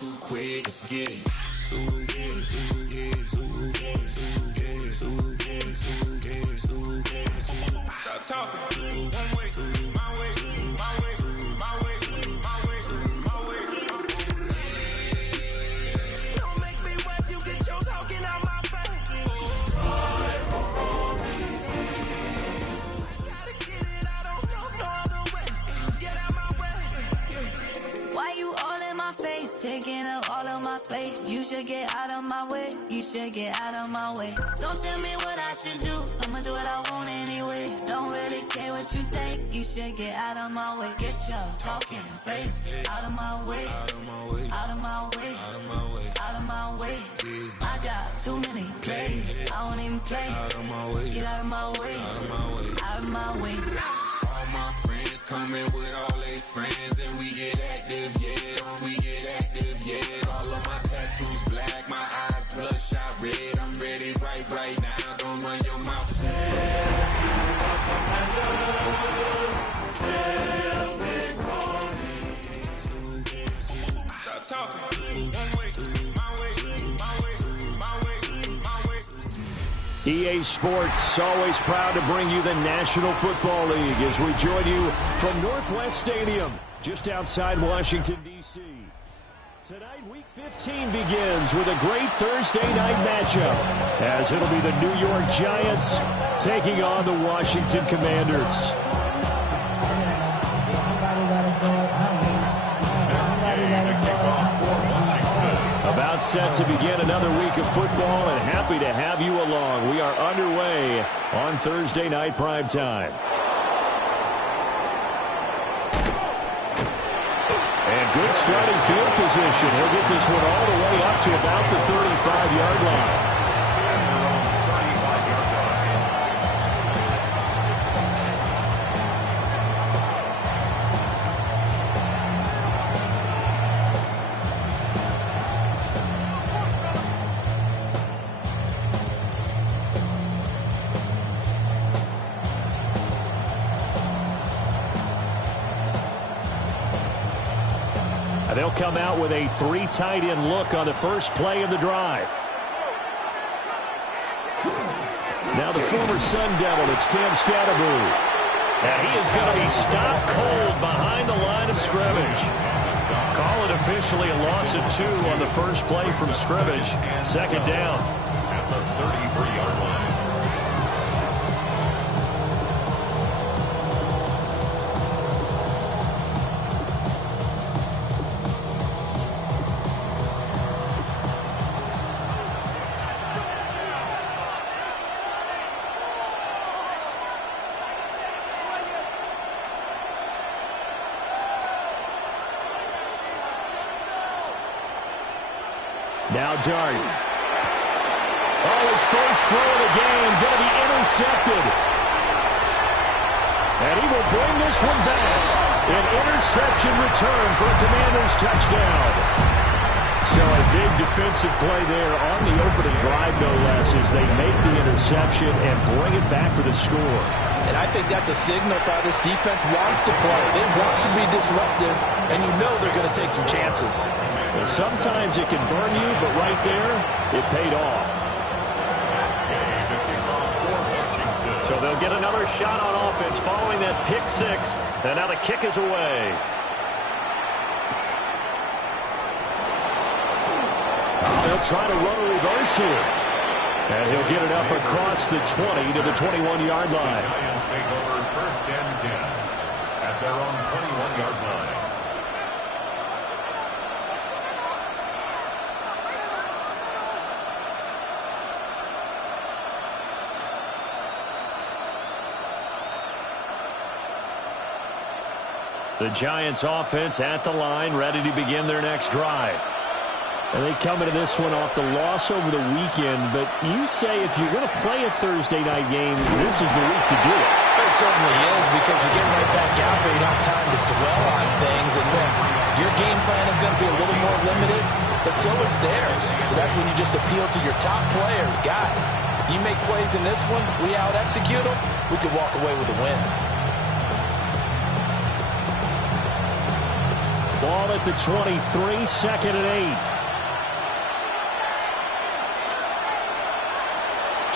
too quick, let's get it. Too get it, too get it, too get it, too get it, too get it, too get it, too get it. Stop talking. One way, my way, my way, my way, my way, my way. Don't make me wet, you get your talking out my face. Gotta get it, I don't know no other way. Get out my way. Why you all in my face, taking up all of my space? You should get out of my way, you should get out of my way. Don't tell me what I should do, I'ma do what I want anyway. Don't really care what you think, you should get out of my way. Get your talking face out of my way, out of my way, out of my way, out of my way, out of my way. I got too many plays, I don't even play. Out of my way, get out of my way, out of my way, out of my way. All my friends coming with all their friends, and we get active, yeah. Don't we get active, yeah. All of my tattoos black, my eyes bloodshot red. I'm ready right now. Don't run your mouth. Stop talking. One way, my way, my way, my way, my way. EA Sports, always proud to bring you the National Football League as we join you from Northwest Stadium, just outside Washington, D.C. Tonight, Week 15 begins with a great Thursday night matchup, as it'll be the New York Giants taking on the Washington Commanders. About set to begin another week of football, and happy to have you along. We are underway on Thursday night primetime. And good starting field position. He'll get this one all the way up to about the 35-yard line. They'll come out with a three tight end look on the first play of the drive. Now the former Sun Devil, it's Cam Scatterbury. And he is going to be stopped cold behind the line of scrimmage. Call it officially a loss of 2 on the first play from scrimmage. Second down. At the 33-yard line. Now Darty. Oh, his first throw of the game going to be intercepted. And he will bring this one back. An interception return for a Commanders touchdown. So a big defensive play there on the opening drive, no less, as they make the interception and bring it back for the score. And I think that's a signal for how this defense wants to play. They want to be disruptive, and you know they're going to take some chances. Well, sometimes it can burn you, but right there, it paid off. So they'll get another shot on offense following that pick six, and now the kick is away. They'll try to run a reverse here. And he'll get it up across the 20 to the 21-yard line. The Giants take over first and 10 at their own 21-yard line. The Giants offense at the line, ready to begin their next drive. And they come into this one off the loss over the weekend, but you say if you're going to play a Thursday night game, this is the week to do it. It certainly is, because you're getting right back out there. You don't have time to dwell on things, and then your game plan is going to be a little more limited, but so is theirs. So that's when you just appeal to your top players. Guys, you make plays in this one, we out-execute them, we could walk away with a win. Ball at the 23, second and 8.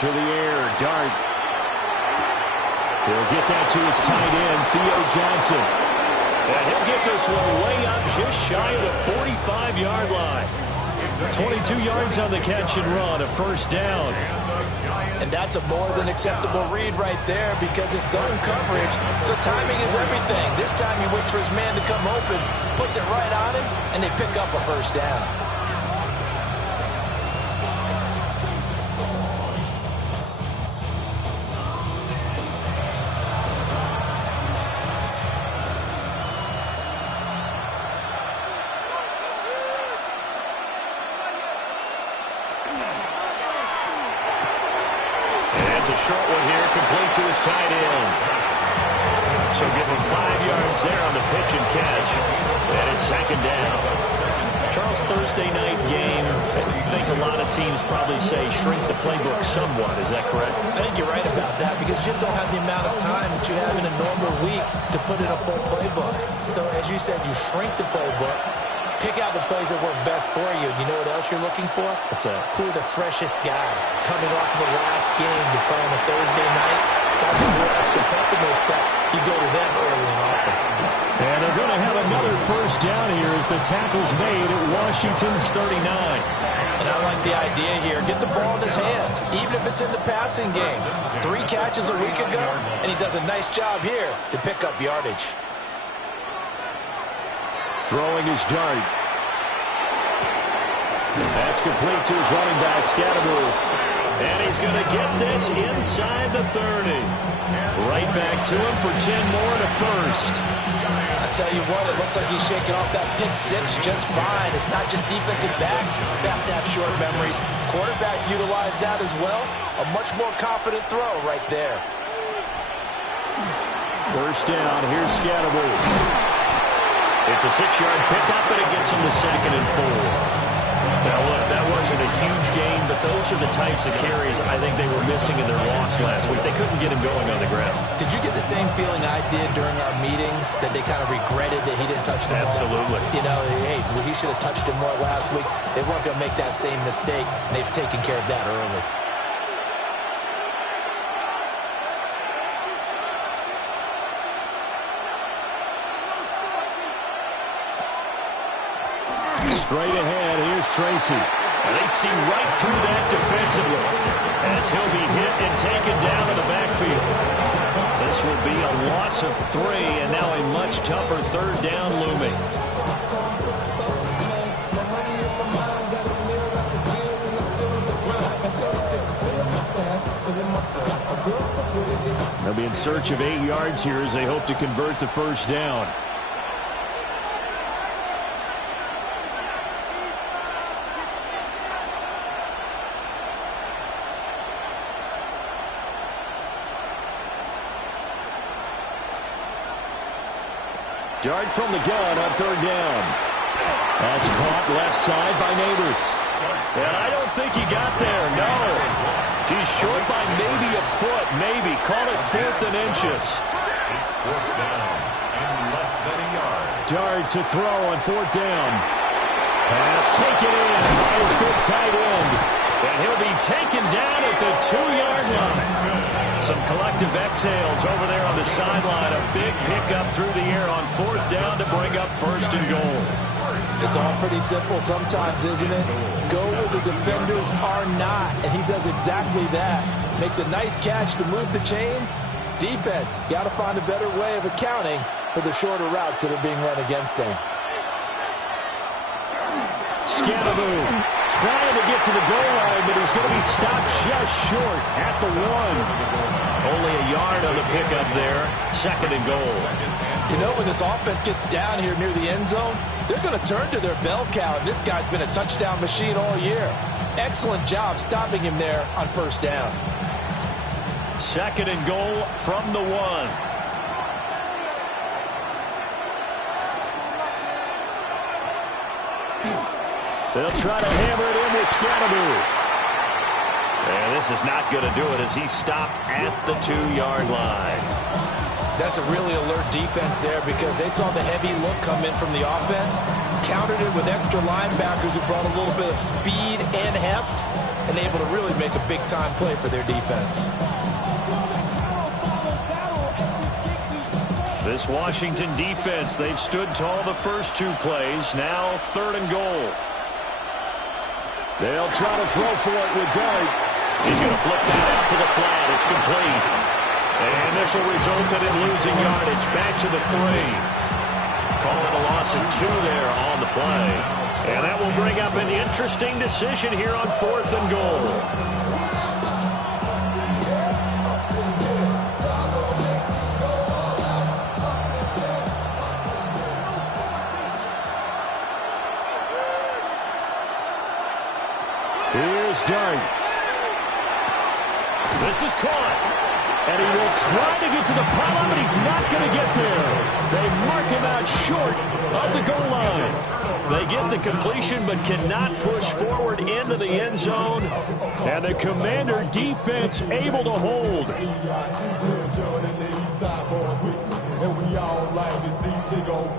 To the air, Dart. He'll get that to his tight end, Theo Johnson. And he'll get this one way up just shy of the 45-yard line. 22 yards on the catch and run, a first down. And that's a more than acceptable read right there because it's zone coverage, so timing is everything. This time he waits for his man to come open, puts it right on him, and they pick up a first down. A short one here, complete to his tight end. So give him 5 yards there on the pitch and catch. And it's second down. Charles, Thursday night game, I think a lot of teams probably say shrink the playbook somewhat. Is that correct? I think you're right about that because you just don't have the amount of time that you have in a normal week to put in a full playbook. So as you said, you shrink the playbook. Pick out the plays that work best for you. You know what else you're looking for? What's that? Who are the freshest guys coming off of the last game to play on a Thursday night? Guys with more extra pep in their step. You go to them early and often. And they're going to have another first down here as the tackle's made at Washington's 39. And I like the idea here. Get the ball in his hands, even if it's in the passing game. 3 catches a week ago, and he does a nice job here to pick up yardage. Throwing his Dart. That's complete to his running back, Scatteroo. And he's going to get this inside the 30. Right back to him for 10 more and a first. I tell you what, it looks like he's shaking off that pick 6 just fine. It's not just defensive backs that have to have short memories. Quarterbacks utilize that as well. A much more confident throw right there. First down, here's Scatteroo. It's a 6-yard pickup, and it gets him to second and 4. Now, look, that wasn't a huge gain, but those are the types of carries I think they were missing in their loss last week. They couldn't get him going on the ground. Did you get the same feeling I did during our meetings, that they kind of regretted that he didn't touch the ball? Absolutely. You know, hey, he should have touched him more last week. They weren't going to make that same mistake, and they've taken care of that early. Straight ahead, here's Tracy. And they see right through that defensively as he'll be hit and taken down in the backfield. This will be a loss of 3, and now a much tougher third down looming. They'll be in search of 8 yards here as they hope to convert the first down. Dart from the gun on third down. That's caught left side by Neighbors. And I don't think he got there, no. He's short by maybe a foot, maybe. Call it 4th and inches. It's 4th down and less than a yard. Dart to throw on 4th down. Pass taken in by his big tight end. And he'll be taken down at the 2-yard line. Some collective exhales over there on the sideline. A big pickup through the air on 4th down to bring up 1st and goal. It's all pretty simple sometimes, isn't it? Go where the defenders are not, and he does exactly that. Makes a nice catch to move the chains. Defense, got to find a better way of accounting for the shorter routes that are being run against them. Scatteroo trying to get to the goal line, but he's going to be stopped just short at the 1. Only a yard on the pickup there. 2nd and goal. You know, when this offense gets down here near the end zone, they're going to turn to their bell cow, and this guy's been a touchdown machine all year. Excellent job stopping him there on 1st down. 2nd and goal from the 1. They'll try to hammer it in with Scatteroo. And this is not going to do it as he's stopped at the 2-yard line. That's a really alert defense there because they saw the heavy look come in from the offense, countered it with extra linebackers who brought a little bit of speed and heft, and able to really make a big-time play for their defense. This Washington defense, they've stood tall the first two plays. Now 3rd and goal. They'll try to throw for it with Dart. He's going to flip that out to the flat. It's complete. And this will result in losing yardage. Back to the 3. Call it a loss of 2 there on the play. And that will bring up an interesting decision here on 4th and goal. Here's Dart. This is caught. And he will try to get to the pylon, but he's not going to get there. They mark him out short of the goal line. They get the completion but cannot push forward into the end zone. And the Commander defense able to hold. And we all like to see Chico.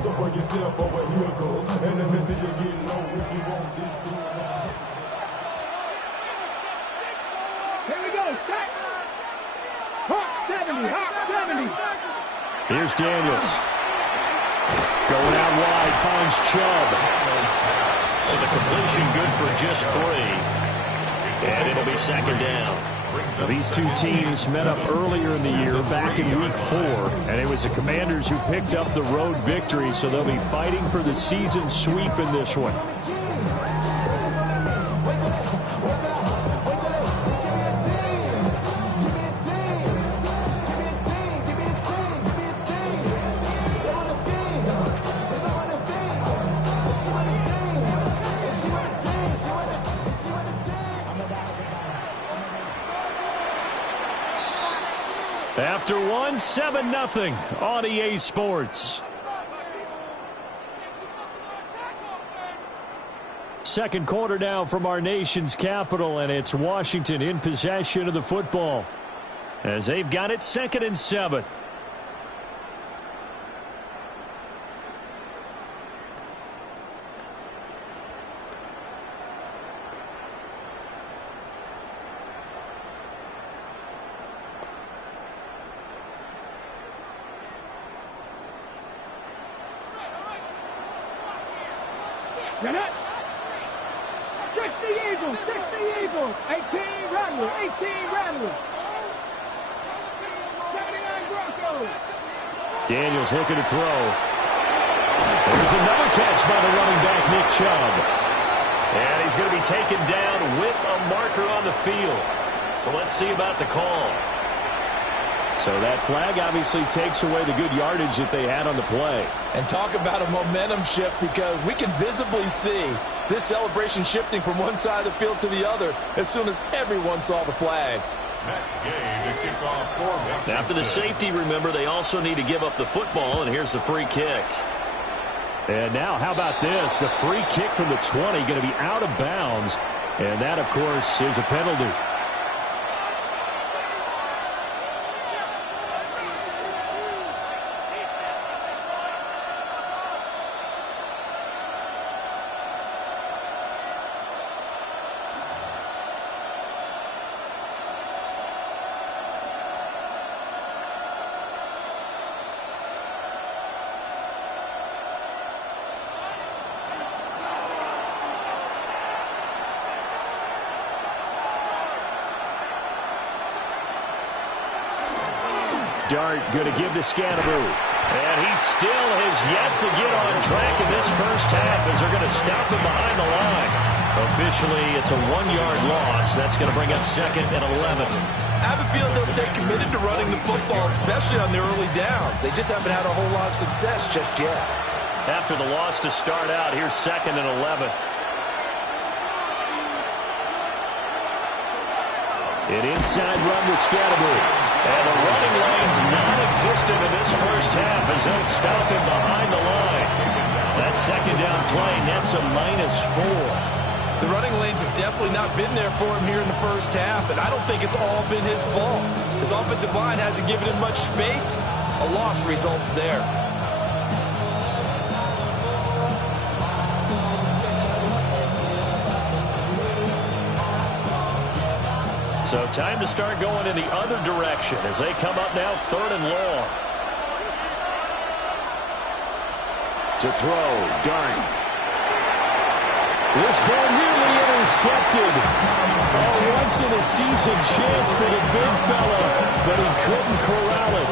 So bring yourself over here, go. And let me see you get low if you want this. Here we go, set. Hawk 70, Hawk 70. Here's Daniels. Going out wide, finds Chubb. So the completion good for just 3. And it'll be 2nd down. These two teams met up earlier in the year, back in Week 4, and it was the Commanders who picked up the road victory, so they'll be fighting for the season sweep in this one. After 7-0 on EA Sports. Second quarter now from our nation's capital, and it's Washington in possession of the football as they've got it 2nd and 7. Get it. 60 Eagles, 60 Eagles. 18 Rattler, 18 Rattler. 79 Broncos. Daniels looking to throw. There's another catch by the running back, Nick Chubb. And he's going to be taken down with a marker on the field. So let's see about the call. So that flag obviously takes away the good yardage that they had on the play. And talk about a momentum shift, because we can visibly see this celebration shifting from one side of the field to the other as soon as everyone saw the flag. After the safety, remember, they also need to give up the football, and here's the free kick. And now, how about this? The free kick from the 20 going to be out of bounds. And that, of course, is a penalty. Dart going to give to Scannaboo. And he still has yet to get on track in this first half as they're going to stop him behind the line. Officially, it's a 1-yard loss. That's going to bring up 2nd and 11. I have a feeling they'll stay committed to running the football, especially on their early downs. They just haven't had a whole lot of success just yet. After the loss to start out, here's 2nd and 11. An inside run to Scannaboo. And the running lane's non-existent in this first half as they'll stop him behind the line. That 2nd down play nets a -4. The running lanes have definitely not been there for him here in the first half, and I don't think it's all been his fault. His offensive line hasn't given him much space. A loss results there. So time to start going in the other direction as they come up now 3rd and long. To throw, Dart. This ball nearly intercepted. Oh, once in a season chance for the big fella, but he couldn't corral it.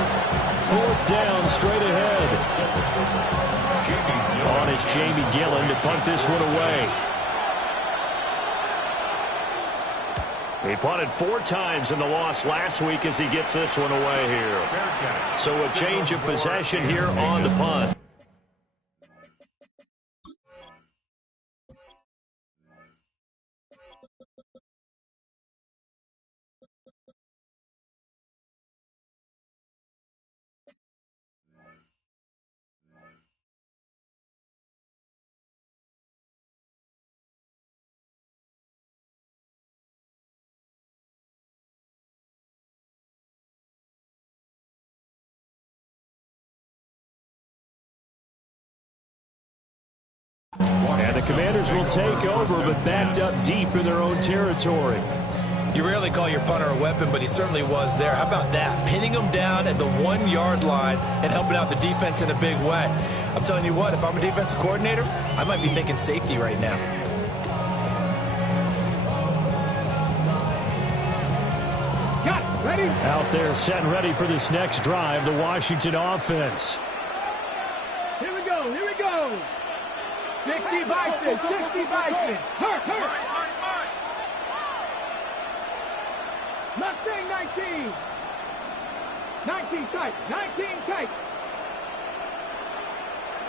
4th down, straight ahead. On is Jamie Gillen to punt this one away. He punted 4 times in the loss last week as he gets this one away here. So a change of possession here on the punt. And the Commanders will take over, but backed up deep in their own territory. You rarely call your punter a weapon, but he certainly was there. How about that? Pinning him down at the 1-yard line and helping out the defense in a big way. I'm telling you what, if I'm a defensive coordinator, I might be thinking safety right now. Got ready. Out there set and ready for this next drive, the Washington offense. Here we go. Here we go. 60 Bison. 60 Bison. Hurt. Mustang 19. 19 tight. 19 tight.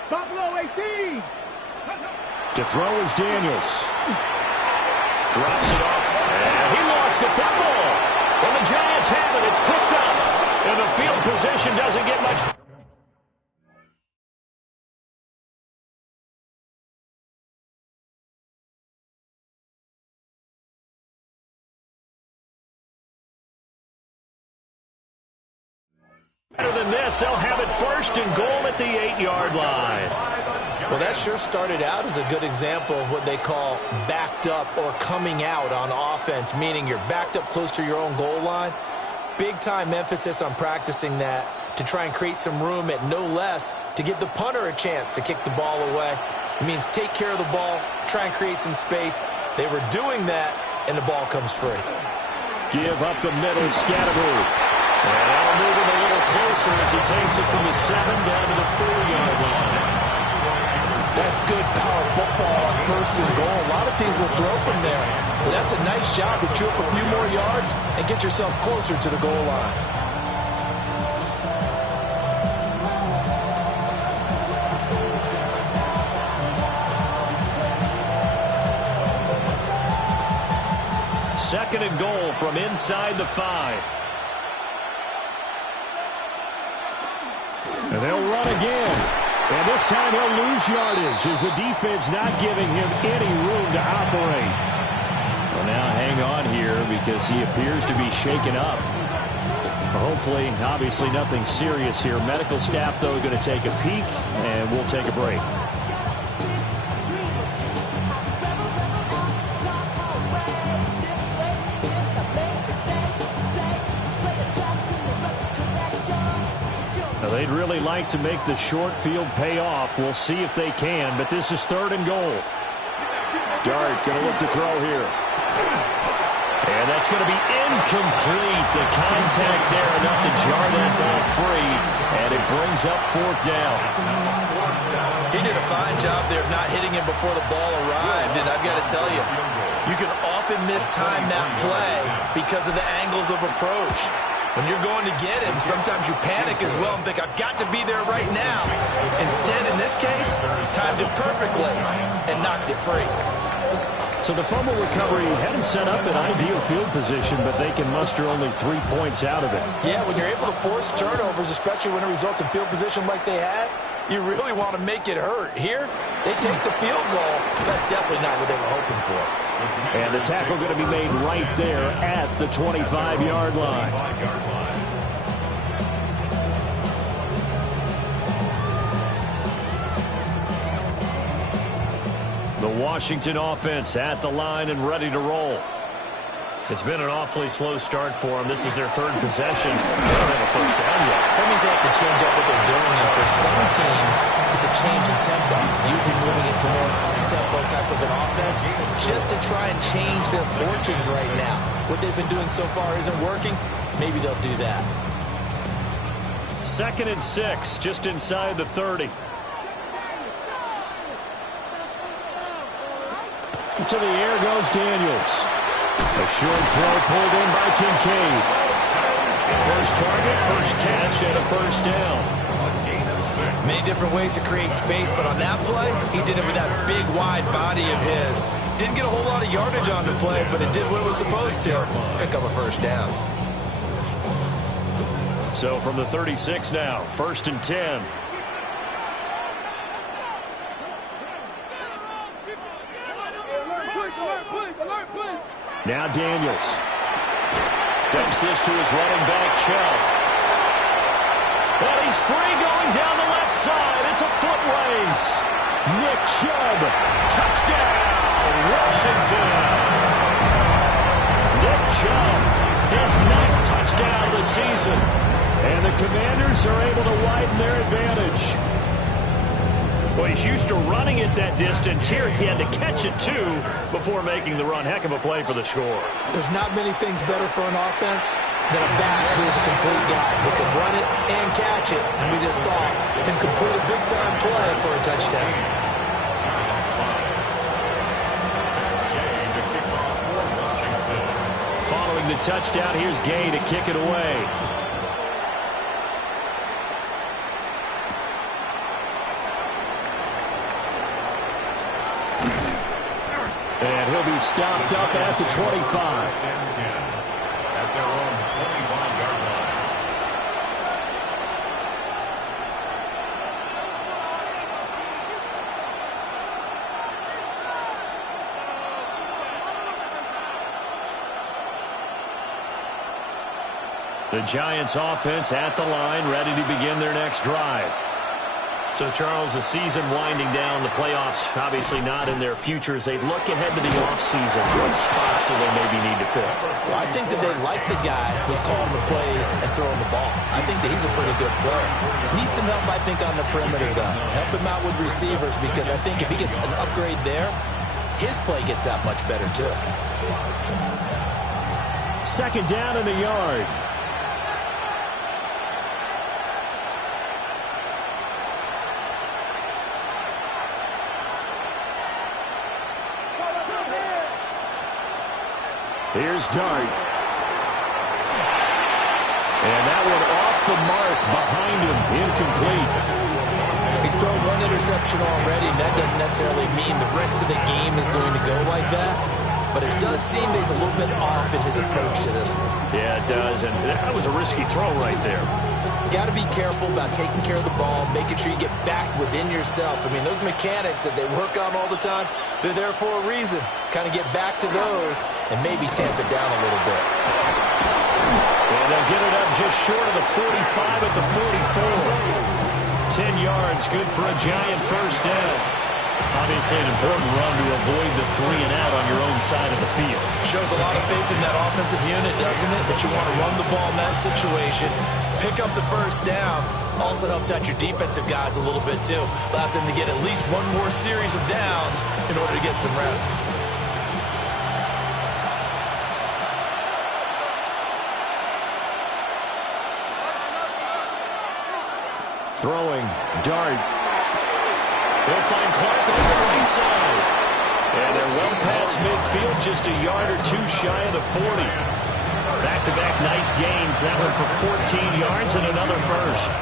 Buffalo 18. To throw is Daniels. Drops it off. And he lost the football. And the Giants have it. It's picked up. And the field position doesn't get much. Better than this, they'll have it 1st and goal at the 8-yard line. Well, that sure started out as a good example of what they call backed up or coming out on offense, meaning you're backed up close to your own goal line. Big-time emphasis on practicing that to try and create some room at no less to give the punter a chance to kick the ball away. It means take care of the ball, try and create some space. They were doing that, and the ball comes free. Give up the middle, Scatteroo. And now moving a little closer as he takes it from the 7 down to the 4-yard line. That's good power football on 1st and goal. A lot of teams will throw from there. But that's a nice job to chew up a few more yards and get yourself closer to the goal line. Second and goal from inside the 5. And they'll run again. And this time he'll lose yardage as the defense not giving him any room to operate. Well, now hang on here because he appears to be shaken up. Hopefully, obviously nothing serious here. Medical staff, though, going to take a peek, and we'll take a break. They'd really like to make the short field pay off. We'll see if they can, but this is 3rd and goal. Dart going to look to throw here. And that's going to be incomplete. The contact there enough to jar that ball free, and it brings up 4th down. He did a fine job there of not hitting him before the ball arrived, and I've got to tell you, you can often mistime that play because of the angles of approach. When you're going to get him, sometimes you panic as well and think, I've got to be there right now. Instead, in this case, timed it perfectly and knocked it free. So the fumble recovery had him set up in ideal field position, but they can muster only 3 points out of it. Yeah, when you're able to force turnovers, especially when it results in field position like they had, you really want to make it hurt. Here, they take the field goal. That's definitely not what they were hoping for. And the tackle going to be made right there at the 25-yard line. The Washington offense at the line and ready to roll. It's been an awfully slow start for them. This is their third possession. They don't have a first down yet. So that means they have to change up what they're doing, and for some teams, it's a change in tempo, usually moving into more up-tempo type of an offense, just to try and change their fortunes right now. What they've been doing so far isn't working. Maybe they'll do that. 2nd and 6, just inside the 30. To the air goes Daniels. A short throw pulled in by Kincaid. First target, first catch, and a first down. Many different ways to create space, but on that play, he did it with that big, wide body of his. Didn't get a whole lot of yardage on the play, but it did what it was supposed to. Pick up a first down. So from the 36 now, 1st and 10. Now Daniels dumps this to his running back, Chubb. But he's free going down the left side. It's a foot race. Nick Chubb, touchdown, Washington. Nick Chubb, his 9th touchdown of the season. And the Commanders are able to widen their advantage. Well, he's used to running it that distance. Here he had to catch it, too, before making the run. Heck of a play for the score. There's not many things better for an offense than a back who's a complete guy who can run it and catch it. And we just saw him complete a big-time play for a touchdown. Following the touchdown, here's Gay to kick it away. And he'll be stopped up at the 25. At their own 25-yard line. The Giants offense at the line, ready to begin their next drive. So, Charles, the season winding down, the playoffs obviously not in their future. As they look ahead to the offseason, what spots do they maybe need to fill? Well, I think that they like the guy who's calling the plays and throwing the ball. I think that he's a pretty good player. Needs some help, I think, on the perimeter, though. Help him out with receivers, because I think if he gets an upgrade there, his play gets that much better, too. 2nd down in the yard. Here's Dart. And that one off the mark behind him, incomplete. He's thrown one interception already, and that doesn't necessarily mean the rest of the game is going to go like that. But it does seem that he's a little bit off in his approach to this one. Yeah, it does, and that was a risky throw right there. Got to be careful about taking care of the ball, making sure you get back within yourself. I mean, those mechanics that they work on all the time, they're there for a reason. Kind of get back to those and maybe tamp it down a little bit. And they'll get it up just short of the 45 at the 44. 10 yards, good for a Giant first down. Obviously an important run to avoid the 3-and-out on your own side of the field. Shows a lot of faith in that offensive unit, doesn't it? That you want to run the ball in that situation. Pick up the first down. Also helps out your defensive guys a little bit, too. Allows them to get at least one more series of downs in order to get some rest. Throwing, Dart. He'll find Clark on the right side. And they're well past midfield, just a yard or two shy of the 40. Back-to-back nice gains. That one for 14 yards and another first.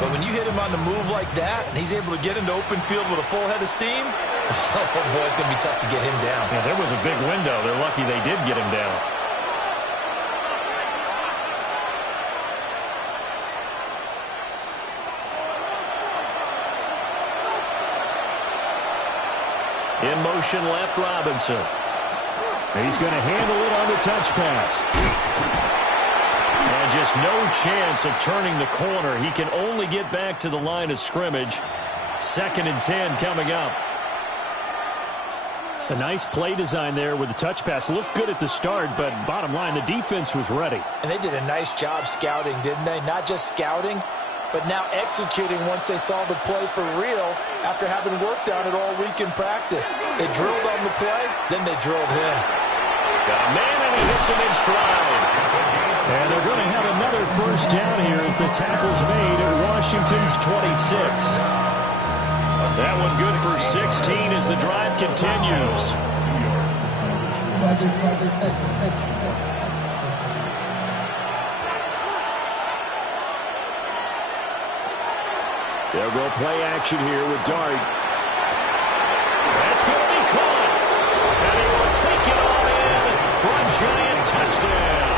But when you hit him on the move like that, and he's able to get into open field with a full head of steam, oh boy, it's going to be tough to get him down. Yeah, there was a big window. They're lucky they did get him down. In motion left, Robinson. He's going to handle it on the touch pass. And just no chance of turning the corner. He can only get back to the line of scrimmage. 2nd and 10 coming up. A nice play design there with the touch pass. Looked good at the start, but bottom line, the defense was ready. And they did a nice job scouting, didn't they? Not just scouting, but now executing once they saw the play for real after having worked on it all week in practice. They drilled on the play, then they drilled him. Got a man, and he hits him in stride. And they're going to have another first down here as the tackle's made at Washington's 26. That one good for 16 as the drive continues. They'll go play action here with Dart. That's going to be caught. And he will take it on in for a giant touchdown.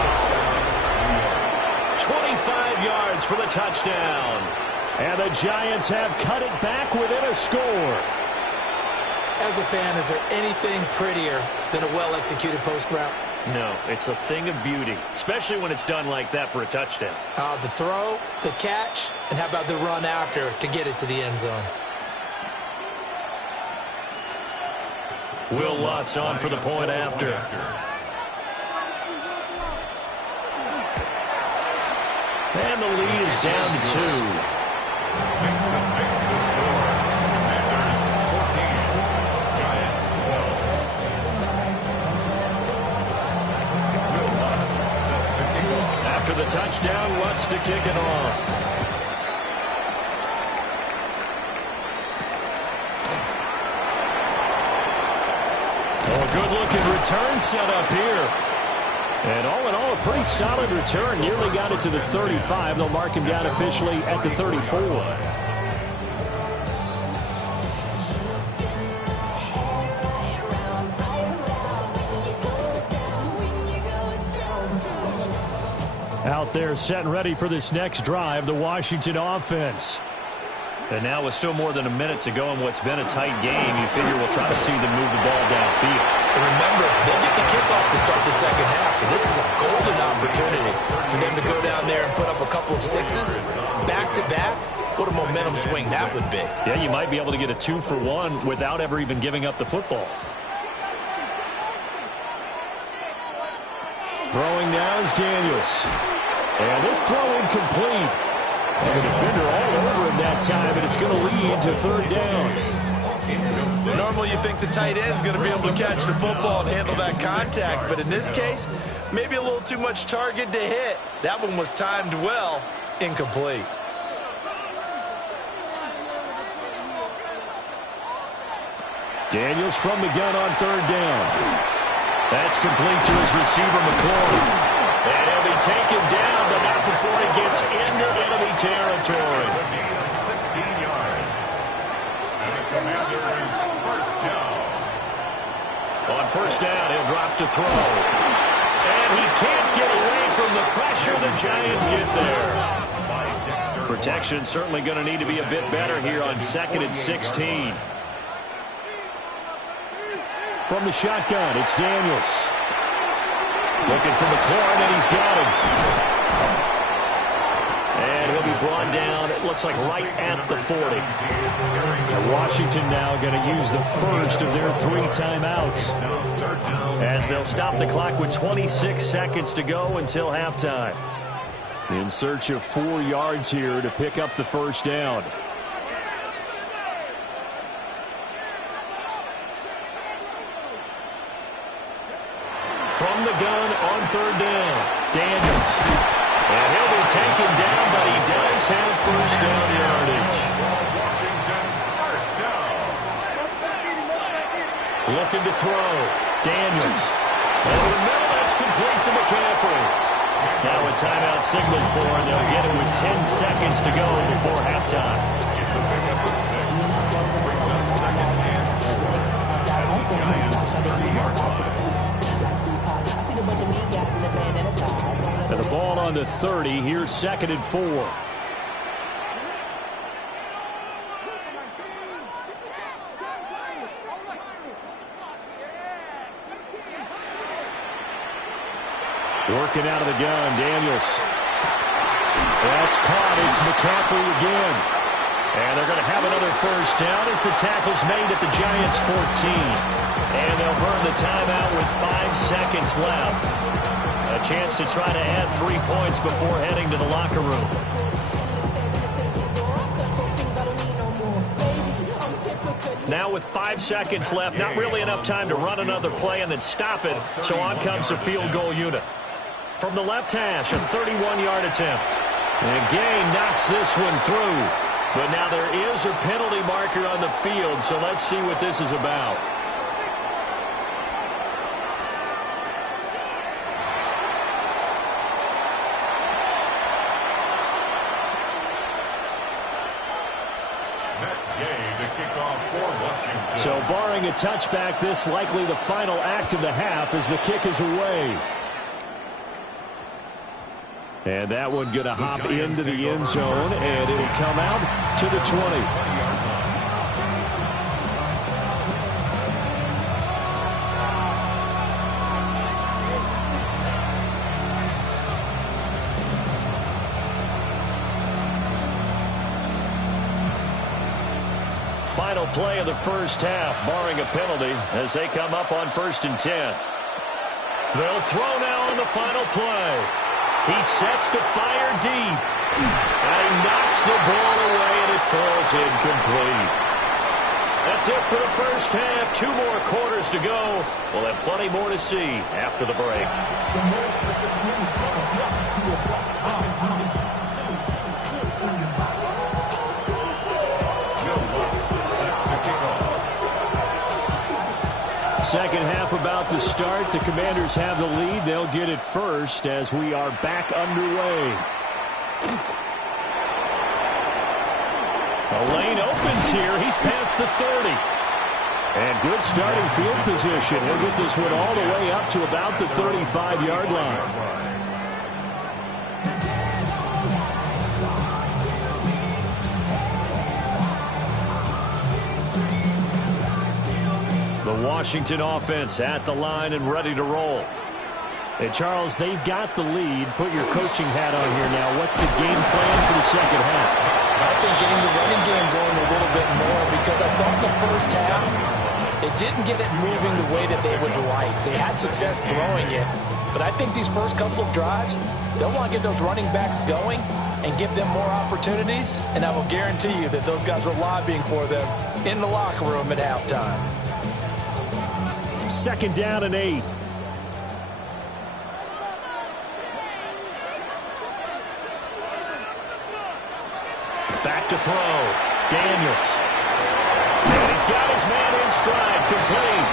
25 yards for the touchdown. And the Giants have cut it back within a score. As a fan, is there anything prettier than a well-executed post route? No, it's a thing of beauty, especially when it's done like that for a touchdown. The throw, the catch, and how about the run after to get it to the end zone? Will Lutz on for the point after. And the lead is down to 2. Makes the score. Commanders 14. Giants 12. Will Lutz set to kick off. After the touchdown, Lutz to kick it off. Oh, good-looking return set up here. And all in all, a pretty solid return. Nearly got it to the 35. They'll mark him down officially at the 34. Out there set and ready for this next drive, the Washington offense. And now with still more than a minute to go in what's been a tight game, you figure we'll try to see them move the ball downfield. And remember, they get the kickoff to start the second half, so this is a golden opportunity for them to go down there and put up a couple of sixes back-to-back. What a momentum swing that would be. Yeah, you might be able to get a 2-for-1 without ever even giving up the football. Throwing now is Daniels. And this throw incomplete. And the defender all over him that time, and it's going to lead to 3rd down. Normally you think the tight end's going to be able to catch the football and handle that contact, but in this case, maybe a little too much target to hit. That one was timed well, incomplete. Daniels from the gun on 3rd down. That's complete to his receiver, McCoy. And he'll be taken down, but not before he gets into enemy territory. 16 yards. And the Commanders first down. On 1st down, he'll drop to throw. And he can't get away from the pressure the Giants get there. Protection certainly going to need to be a bit better here on 2nd and 16. From the shotgun, it's Daniels. Looking for McLaurin, and he's got him. And he'll be brought down, it looks like right at the 40. And Washington now going to use the first of their 3 timeouts, as they'll stop the clock with 26 seconds to go until halftime. In search of 4 yards here to pick up the first down. From the gun on 3rd down, Daniels. And he'll be taken down, but he does have first down yardage. Washington first down. Looking to throw. Daniels. Over the middle, that's complete to McCaffrey. Now a timeout signaled for, and they'll get it with 10 seconds to go before halftime. It's a pickup of 6. Brings up 2nd and 4. Giants 30-yard line. And the ball on the 30. Here's 2nd and 4. Working out of the gun, Daniels. That's caught. It's McCaffrey again. And they're going to have another first down as the tackle's made at the Giants' 14. And they'll burn the timeout with 5 seconds left. A chance to try to add 3 points before heading to the locker room. Now with 5 seconds left, not really enough time to run another play and then stop it, so on comes the field goal unit. From the left hash, a 31-yard attempt. And Gay knocks this one through. But now there is a penalty marker on the field, so let's see what this is about. So barring a touchback, this likely the final act of the half as the kick is away. And that one going to hop into the end zone, and it'll come out to the 20. Final play of the first half, barring a penalty, as they come up on 1st and 10. They'll throw now on the final play. He sets to fire deep. And he knocks the ball away, and it falls incomplete. That's it for the first half. 2 more quarters to go. We'll have plenty more to see after the break. Second half about to start. The Commanders have the lead. They'll get it first as we are back underway. A lane opens here. He's past the 30. And good starting field position. He'll get this one all the way up to about the 35-yard line. The Washington offense at the line and ready to roll. Hey, Charles, they've got the lead. Put your coaching hat on here now. What's the game plan for the second half? I think getting the running game going a little bit more, because I thought the first half, it didn't get it moving the way that they would like. They had success throwing it, but I think these first couple of drives, they'll want to get those running backs going and give them more opportunities, and I will guarantee you that those guys were lobbying for them in the locker room at halftime. 2nd down and 8. Back to throw. Daniels. And he's got his man in stride. Complete.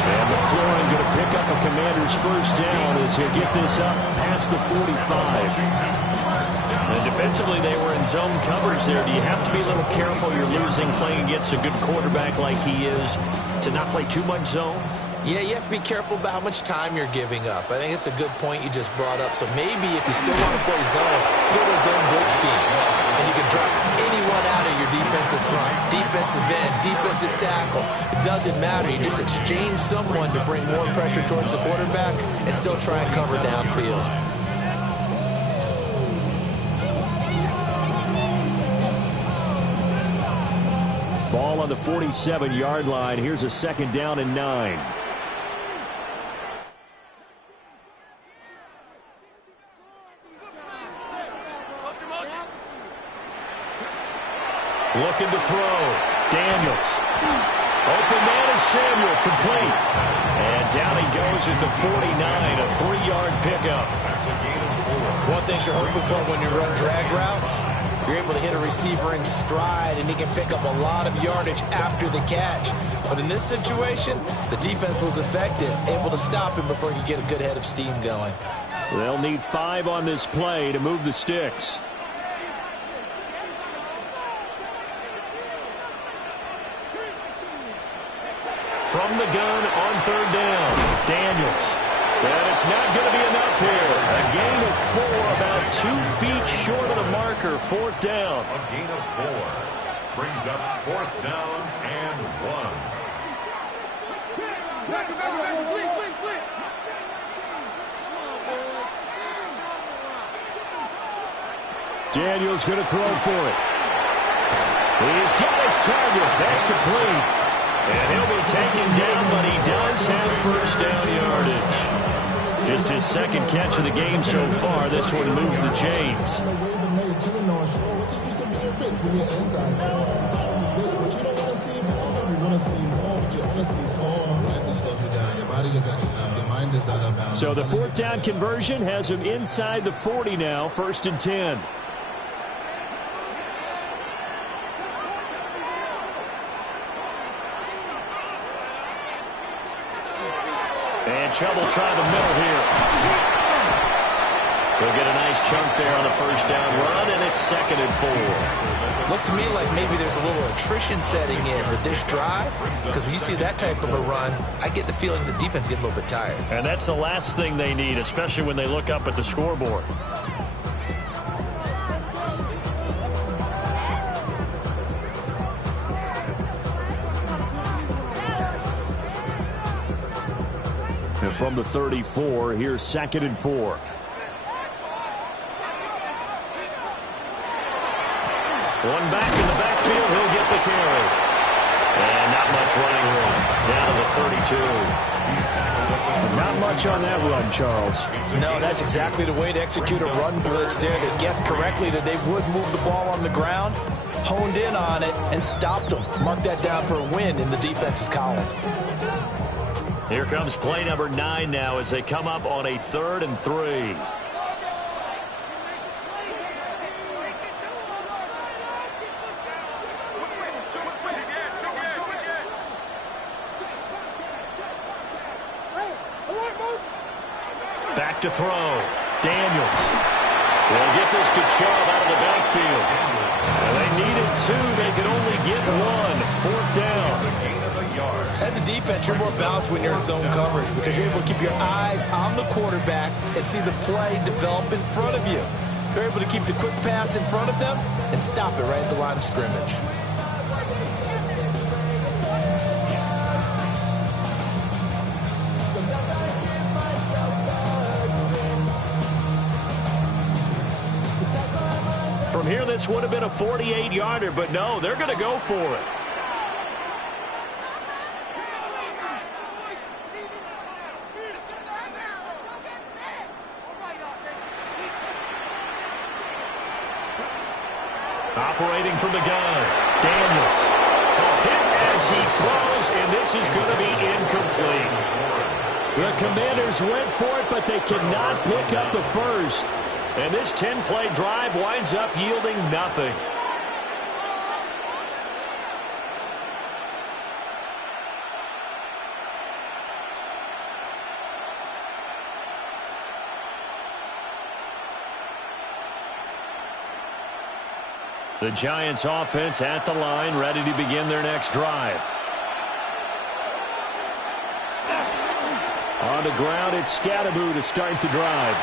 And McLaurin going to pick up a Commander's first down as he'll get this up past the 45. And defensively, they were in zone coverage there. Do you have to be a little careful? You're losing playing against a good quarterback like he is to not play too much zone? Yeah, you have to be careful about how much time you're giving up. I think it's a good point you just brought up. So maybe if you still want to play zone, go to zone blitz scheme. And you can drop anyone out of your defensive front, defensive end, defensive tackle. It doesn't matter. You just exchange someone to bring more pressure towards the quarterback and still try and cover downfield. Ball on the 47-yard line. Here's a 2nd down and 9. Looking to throw. Daniels. Open man is Samuel. Complete. And down he goes at the 49. A 3-yard pickup. One thing you're hoping for when you run drag routes, you're able to hit a receiver in stride, and he can pick up a lot of yardage after the catch. But in this situation, the defense was effective, able to stop him before he could get a good head of steam going. They'll need 5 on this play to move the sticks. From the gun on 3rd down, Daniels. And it's not going to be enough here. A gain of 4, about 2 feet short of the marker. 4th down. A gain of 4 brings up 4th down and 1. Daniel's going to throw for it. He's got his target. That's complete. And he'll be taken down, but he does have first down yardage. Just his second catch of the game so far. This one moves the chains. So the fourth down conversion has him inside the 40 now, 1st and 10. And trouble trying the middle here. He'll get a nice chunk there on the first down run, and it's 2nd and 4. Looks to me like maybe there's a little attrition setting in with this drive, because when you see that type of a run, I get the feeling the defense gets a little bit tired. And that's the last thing they need, especially when they look up at the scoreboard. And from the 34, here's 2nd and 4. One back in the backfield, he'll get the carry. And not much running room. Down to the 32. Not much on that run, Charles. No, that's exactly the way to execute a run blitz there. They guessed correctly that they would move the ball on the ground, honed in on it, and stopped them. Mark that down for a win in the defense's column. Here comes play number 9 now as they come up on a 3rd and 3. Back to throw. Daniels will get this to Chubb out of the backfield. Well, they needed 2. They could only get 1. 4th down. As a defense, you're more balanced when you're in zone coverage because you're able to keep your eyes on the quarterback and see the play develop in front of you. You're able to keep the quick pass in front of them and stop it right at the line of scrimmage. From here, this would have been a 48-yarder, but no, they're going to go for it. Operating from the gun, Daniels. Hit as he throws, and this is going to be incomplete. The Commanders went for it, but they cannot pick up the first. And this 10-play drive winds up yielding nothing. The Giants offense at the line, ready to begin their next drive. On the ground, it's Scatterbo to start the drive.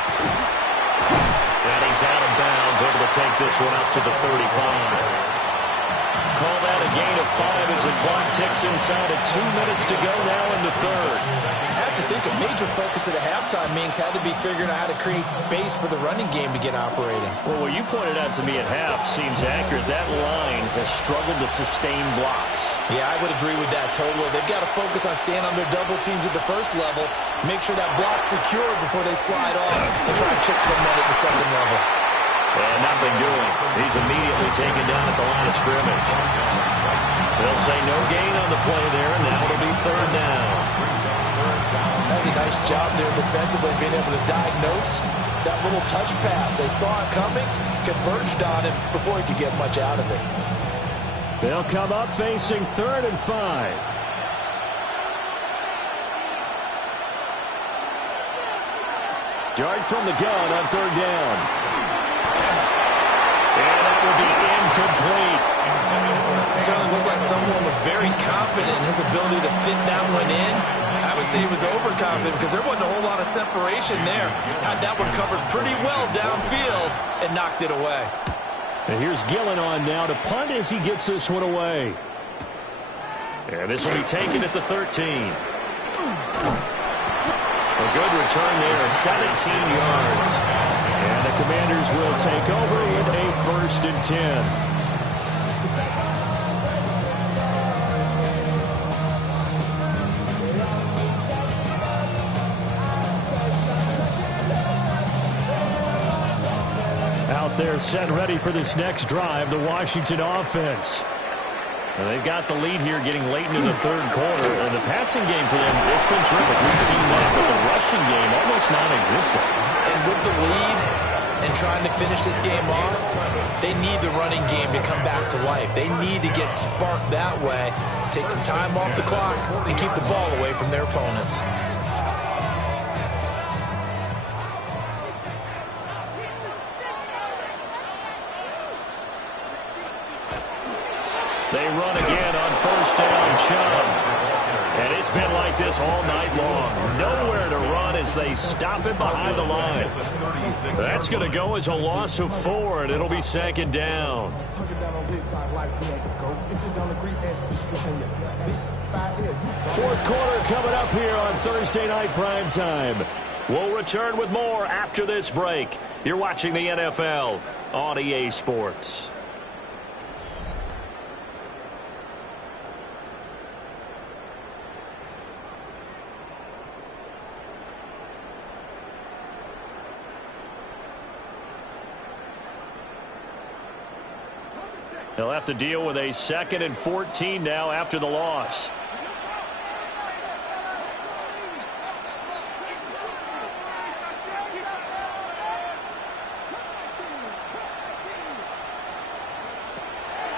And he's out of bounds, able to take this one up to the 35. Call that a gain of 5 as the clock ticks inside of 2 minutes to go now in the 3rd. I have to think a major focus at the halftime means had to be figuring out how to create space for the running game to get operating. Well, what you pointed out to me at half seems accurate. That line has struggled to sustain blocks. Yeah, I would agree with that totally. They've got to focus on staying on their double teams at the first level, make sure that block's secure before they slide off and try to chip someone at the second level. And nothing doing. He's immediately taken down at the line of scrimmage. They'll say no gain on the play there, and now it'll be 3rd down. That's a nice job there defensively, being able to diagnose that little touch pass. They saw it coming, converged on him before he could get much out of it. They'll come up facing 3rd and 5. Dart from the gun on 3rd down. And that will be incomplete. It certainly looked like someone was very confident in his ability to fit that one in. I would say he was overconfident because there wasn't a whole lot of separation there. Had that one covered pretty well downfield and knocked it away. And here's Gillen on now to punt as he gets this one away. And this will be taken at the 13. A good return there, 17 yards. And the Commanders will take over with a 1st and 10. Out there set ready for this next drive, the Washington offense. And they've got the lead here getting late into the 3rd quarter. And the passing game for them, it's been terrific. We've seen that, but the rushing game almost non-existent. And with the lead and trying to finish this game off, they need the running game to come back to life. They need to get sparked that way, take some time off the clock, and keep the ball away from their opponents. They run again on 1st down, Chubb. And it's been like this all night long. Nowhere to run as they stop him behind the line. That's going to go as a loss of 4, and it'll be 2nd down. 4th quarter coming up here on Thursday Night Primetime. We'll return with more after this break. You're watching the NFL on EA Sports. They'll have to deal with a 2nd and 14 now after the loss.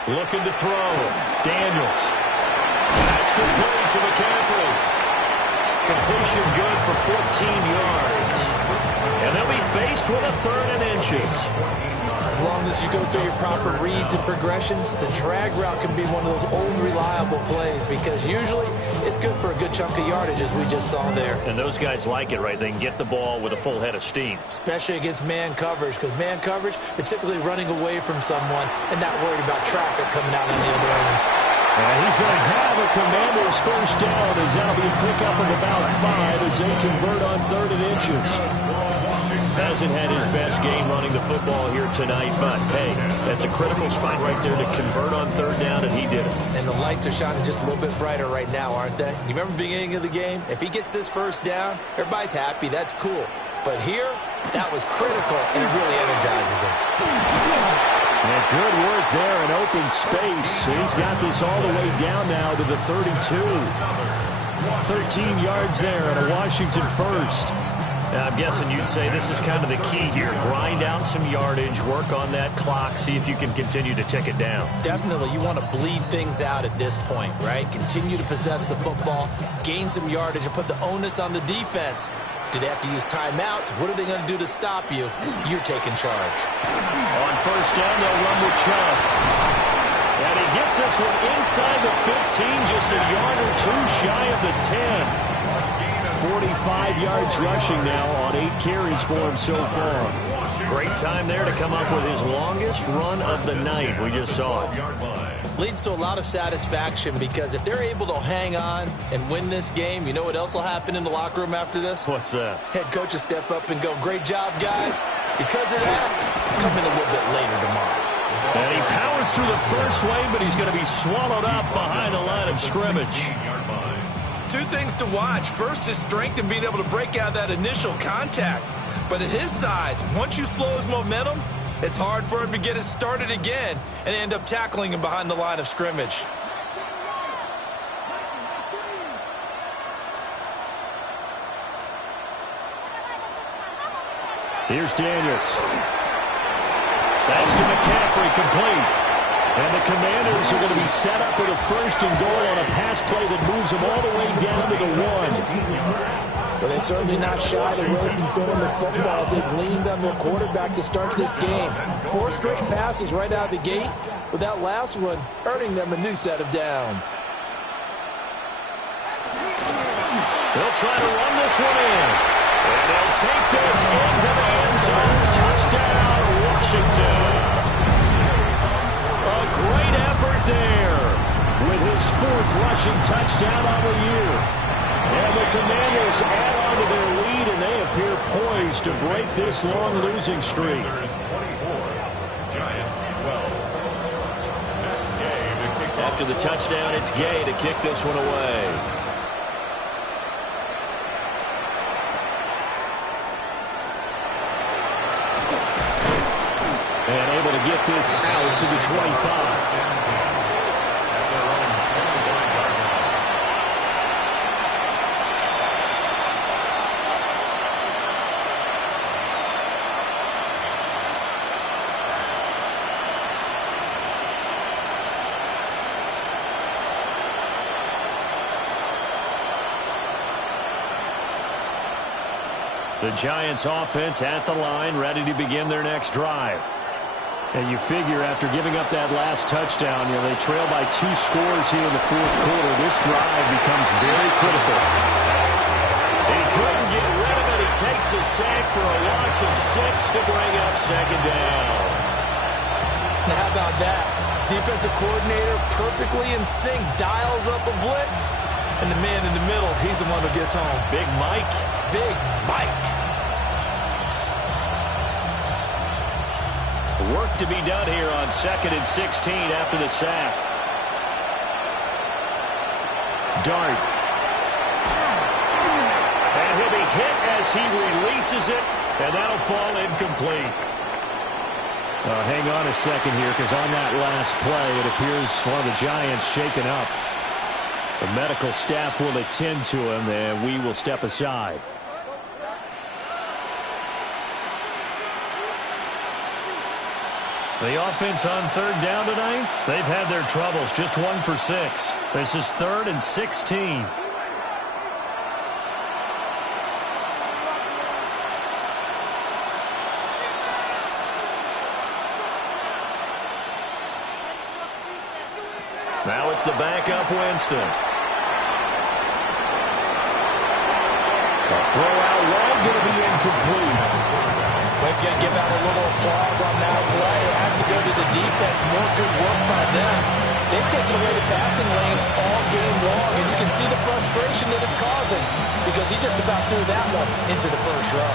Looking to throw. Daniels. That's complete to McCaffrey. Completion good for 14 yards. And they'll be faced with a 3rd and inches. As long as you go through your proper reads and progressions, the drag route can be one of those old reliable plays because usually it's good for a good chunk of yardage as we just saw there. And those guys like it, right? They can get the ball with a full head of steam. Especially against man coverage, because man coverage, they're typically running away from someone and not worried about traffic coming out on the other end. And he's going to have a Commander's 1st down as that'll be a pickup of about 5 as they convert on 3rd and inches. Hasn't had his best game running the football here tonight, but hey, that's a critical spot right there to convert on 3rd down, and he did it. And the lights are shining just a little bit brighter right now, aren't they? You remember the beginning of the game? If he gets this 1st down, everybody's happy. That's cool. But here, that was critical, and it really energizes him. And good work there in open space. He's got this all the way down now to the 32. 13 yards there and a Washington 1st. I'm guessing you'd say this is kind of the key here. Grind out some yardage, work on that clock, see if you can continue to tick it down. Definitely, you want to bleed things out at this point, right? Continue to possess the football, gain some yardage, and put the onus on the defense. Do they have to use timeouts? What are they going to do to stop you? You're taking charge. On 1st down, they'll run with Chubb. And he gets this one inside the 15, just a yard or 2 shy of the 10. 45 yards rushing now on 8 carries for him so far. Great time there to come up with his longest run of the night. We just saw it. Leads to a lot of satisfaction because if they're able to hang on and win this game, you know what else will happen in the locker room after this? What's that? Head coach will step up and go, great job, guys. Because of that, come in a little bit later tomorrow. And he powers through the first wave, but he's going to be swallowed up behind the line of scrimmage. 2 things to watch. First, his strength and being able to break out that initial contact. But at his size, once you slow his momentum, it's hard for him to get it started again and end up tackling him behind the line of scrimmage. Here's Daniels. That's to McCaffrey, complete. And the Commanders are going to be set up with a 1st and goal on a pass play that moves them all the way down to the 1. But they're certainly not shy away from throwing the football. They've leaned on their quarterback to start this game. 4 straight passes right out of the gate, with that last one earning them a new set of downs. They'll try to run this one in. And they'll take this into the end zone. Touchdown, Washington. A great effort there with his 4th rushing touchdown on the year. And the Commanders add on into their lead, and they appear poised to break this long losing streak. After the touchdown, it's Gay to kick this one away. And able to get this out to the 25. The Giants offense at the line, ready to begin their next drive. And you figure after giving up that last touchdown, they trail by 2 scores here in the fourth quarter. This drive becomes very critical. He couldn't get rid of it. He takes a sack for a loss of 6 to bring up second down. Now how about that? Defensive coordinator perfectly in sync, dials up a blitz. And the man in the middle, he's the one who gets home. Big Mike. Big Mike. Work to be done here on 2nd and 16 after the sack. Dart. And he'll be hit as he releases it, and that'll fall incomplete. Hang on a second here, because on that last play, it appears one of the Giants shaken up. The medical staff will attend to him, and we will step aside. The offense on 3rd down tonight, they've had their troubles. Just 1 for 6. This is 3rd and 16. Now it's the backup Winston. A throw out wide, going to be incomplete. We're going to give out a little applause on that play. It has to go to the defense. More good work by them. They've taken away the passing lanes all game long, and you can see the frustration that it's causing because he just about threw that one into the first row.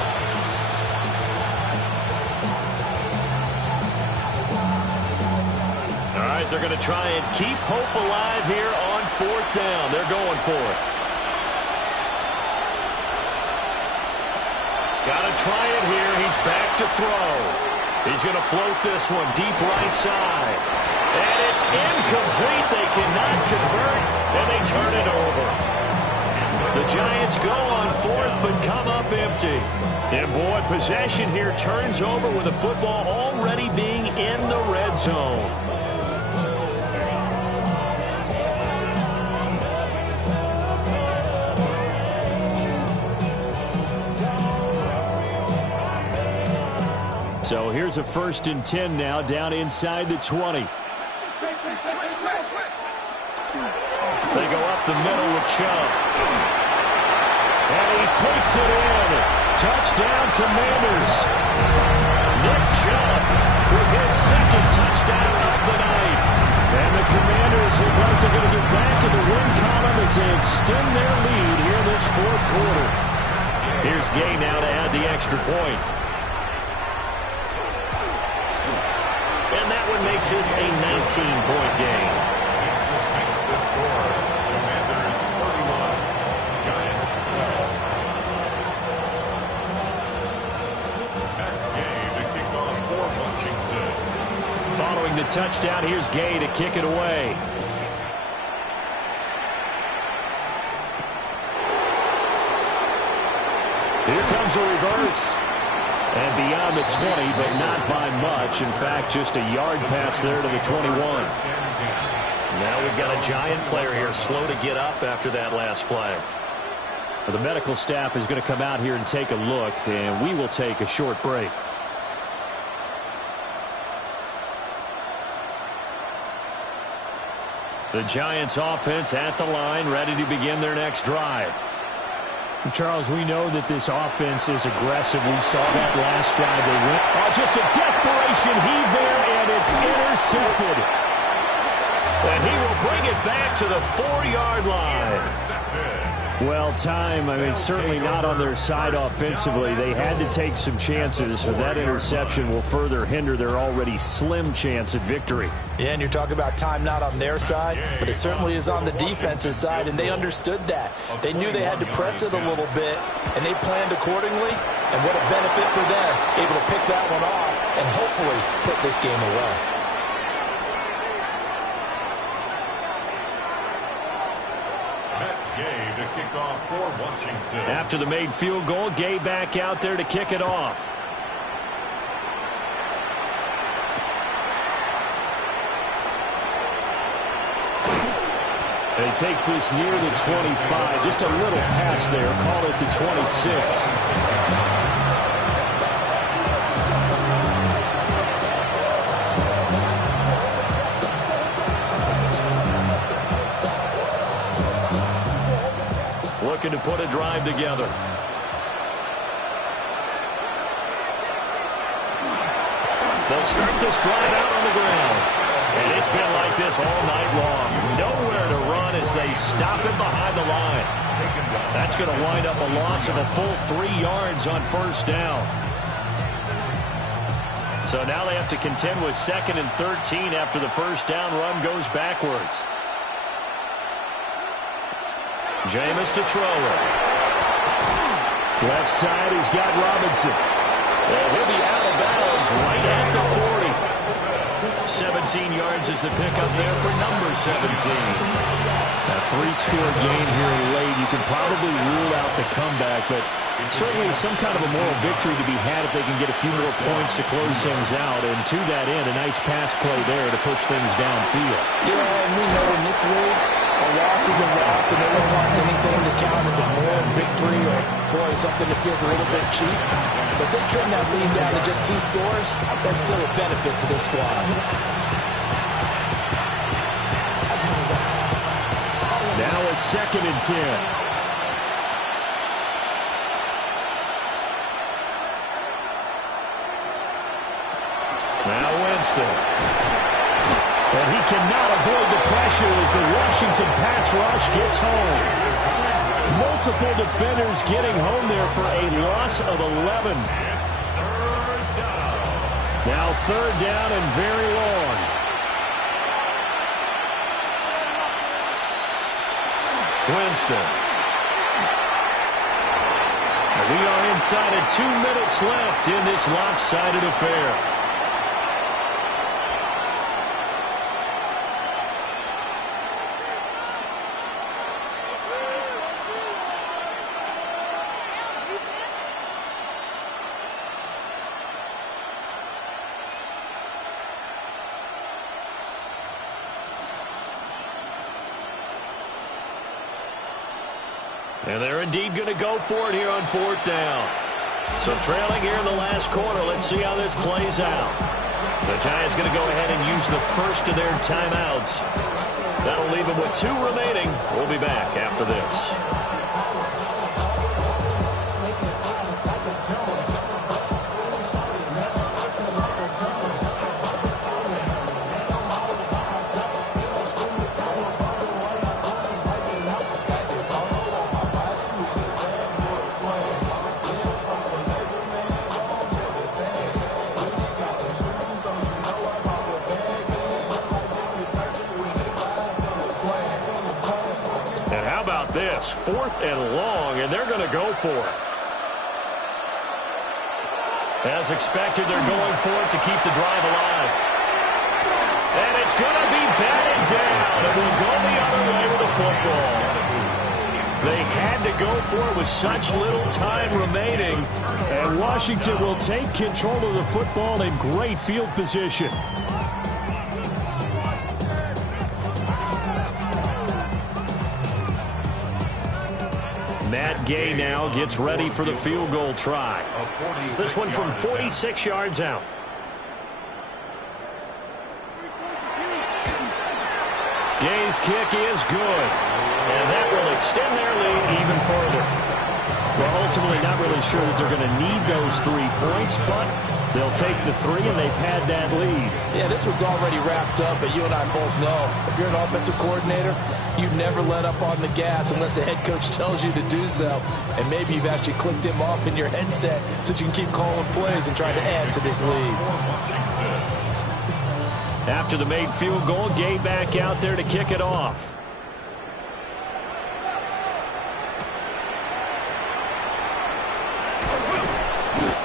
All right, they're going to try and keep hope alive here on 4th down. They're going for it. Got to try it here. He's back to throw. He's going to float this one deep right side. And it's incomplete. They cannot convert, and they turn it over. The Giants go on 4th, but come up empty. And, boy, possession here turns over with the football already being in the red zone. So here's a 1st and 10 now, down inside the 20. They go up the middle with Chubb. And he takes it in. Touchdown, Commanders. Nick Chubb with his 2nd touchdown of the night. And the Commanders look like they're going to get back in the win column as they extend their lead here in this 4th quarter. Here's Gay now to add the extra point. And that one makes this a 19-point game. Makes the score. Commanders 31, Giants 12. Back Gay to kick off for Washington. Following the touchdown, here's Gay to kick it away. Here comes a reverse. And beyond the 20, but not by much. In fact, just a yard pass there to the 21. Now we've got a Giant player here slow to get up after that last play. The medical staff is going to come out here and take a look, and we will take a short break. The Giants offense at the line, ready to begin their next drive. Charles, we know that this offense is aggressive. We saw that last drive. They went. Oh, just a desperation heave there, and it's intercepted. And he will bring it back to the 4-yard line. Well, time, I mean, certainly not on their side offensively. They had to take some chances, but that interception will further hinder their already slim chance at victory. Yeah, and you're talking about time not on their side, but it certainly is on the defense's side, and they understood that. They knew they had to press it a little bit, and they planned accordingly, and what a benefit for them, able to pick that one off and hopefully put this game away. For Washington. After the made field goal, Gay back out there to kick it off. And he takes this near the 25. Just a little pass there. Call it the 26. Looking to put a drive together. They'll start this drive out on the ground. And it's been like this all night long. Nowhere to run as they stop him behind the line. That's going to wind up a loss of a full 3 yards on first down. So now they have to contend with 2nd and 13 after the first down run goes backwards. Jameis to throw it. Left side, he's got Robinson. And he'll be out of bounds right at the 40. 17 yards is the pickup there for number 17. A 3-score game here late. You can probably rule out the comeback, but certainly some kind of a moral victory to be had if they can get a few more points to close things out. And to that end, a nice pass play there to push things downfield. Yeah, and we know in this league, a loss is a loss, and no one wants anything to count as a moral victory or, boy, something that feels a little bit cheap. But they trim that lead down to just 2 scores. That's still a benefit to this squad. Now a 2nd and 10. Now Winston. And he cannot avoid the pressure as the Washington pass rush gets home. Multiple defenders getting home there for a loss of 11. Now 3rd down and very long. Winston. And we are inside of 2 minutes left in this lopsided affair. And they're indeed going to go for it here on 4th down. So trailing here in the last quarter, let's see how this plays out. The Giants going to go ahead and use the first of their timeouts. That'll leave them with 2 remaining. We'll be back after this. This 4th and long, and they're going to go for it. As expected, they're going for it to keep the drive alive. And it's going to be batted down. It will go the other way with the football. They had to go for it with such little time remaining. And Washington will take control of the football in great field position. Matt Gay now gets ready for the field goal try. This one from 46 yards out. Gay's kick is good. And that will extend their lead even further. Well, ultimately not really sure that they're going to need those 3 points, but they'll take the 3, and they've had that lead. Yeah, this one's already wrapped up, but you and I both know if you're an offensive coordinator, you never let up on the gas unless the head coach tells you to do so. And maybe you've actually clicked him off in your headset so you can keep calling plays and trying to add to this lead. After the made field goal, Gabe back out there to kick it off.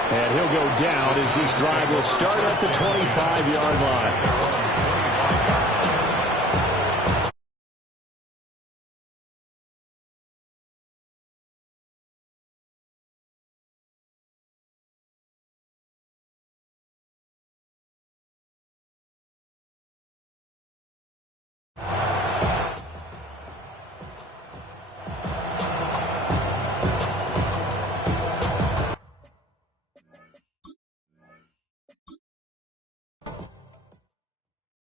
And he'll go down as this drive will start at the 25-yard line.